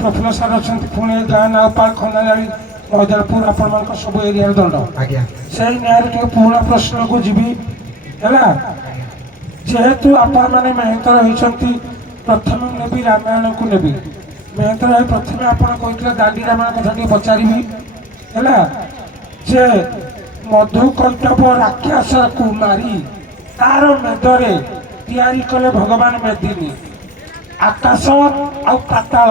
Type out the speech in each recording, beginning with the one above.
प्रफुल्ल सार अच्छा पुणे गाँ नावपाल खंडाली मैदानपुर आपण सब एरिया दंड आज्ञा से न्याय पुराणा प्रश्न को जीवी है जेहेतु आपण मैंने मेहनतर होती प्रथम नेबी रामायण को नेबी मेहनतर हो प्रथम आपड़ कहते दांडी रामायण कथा पचारि है जे मधुकैटभ राक्षस को मारी तार मेदरे तैयारी कले भगवान मेदिनी आकाश आ पाताल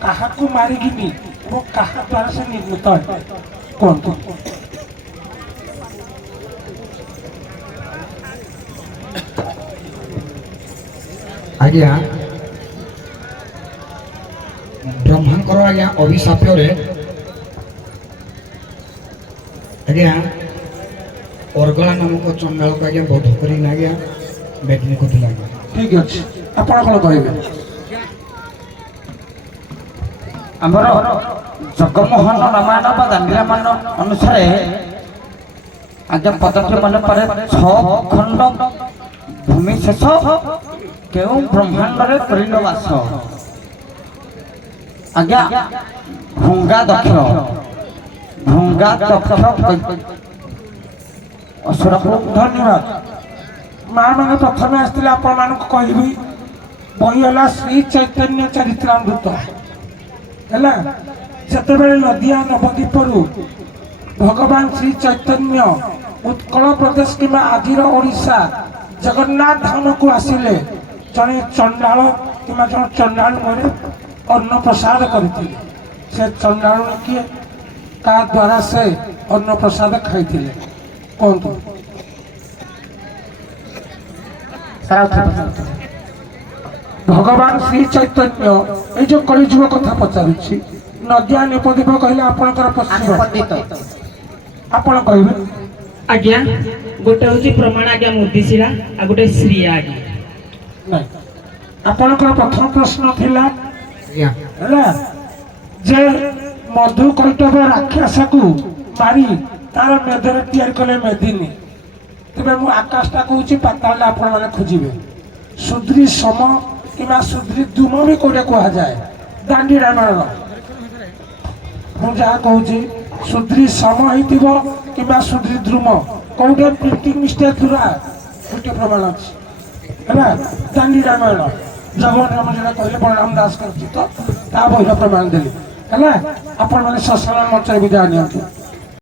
क्या मारिकी क्या द्वारा से निर्मित है कहतु आज्ञा ब्रह्मांकर आज्ञा अभिशाप आज्ञा अर्गला नामक चंडाल को आज्ञा बोध कर आज्ञा मेदिनी को दिला ठीक अच्छे आप कहे आमर जगमोहन रामायण बा दांडी रामायण अनुसार आज्ञा पदक्षेप मन पड़े 6 खंड भूमि शेष केउ ब्रह्मांड परिणवास आज्ञा भंगा दक्ष असुर धन्यवाद माँ मैंने प्रथम आसते आपण कहि बही है श्री चैतन्य चरित्रामृत है जिते नदिया नवद्वीपरू भगवान श्री चैतन्य उत्कल प्रदेश कि आज ओडिशा जगन्नाथ धाम को आसिले जड़े चंडाल कि जन चंडाल मुझे अन्न प्रसाद करते से चंडाल किए का द्वारा से अन्न प्रसाद खाई कहतु भगवान श्री चैतन्य ये जो कलिजुग कथा पचारुछि नदिया नवद्वीप कहले आपनकर पश्चिम आपण कहबे आज्ञा गोटे हूँ प्रमाण आज्ञा मुदिशिला आ गोटे श्री आज्ञा नहीं आपनकर प्रथम प्रश्न थिला हैला जे मधुकैटभ राक्षस को मारी तार मेदर तैयार कले मेदिनी तेरे मु आकाशटा कहूँ पाताल आपण मैंने खोजे सुद्री सम कि सुद्री दुम भी कौटे कह जाए दांडी रामायण मुझे कहूँ सुद्री सम कि सुद्री द्रुम कौटे प्रिंटिंग मिस्टेक दूरा गोटे प्रमाण अच्छे है दांडी रामायण जगन राम जो कहले बलराम दास कर बहिर प्रमाण देली है आपण मैंने शशान मंच विदा नि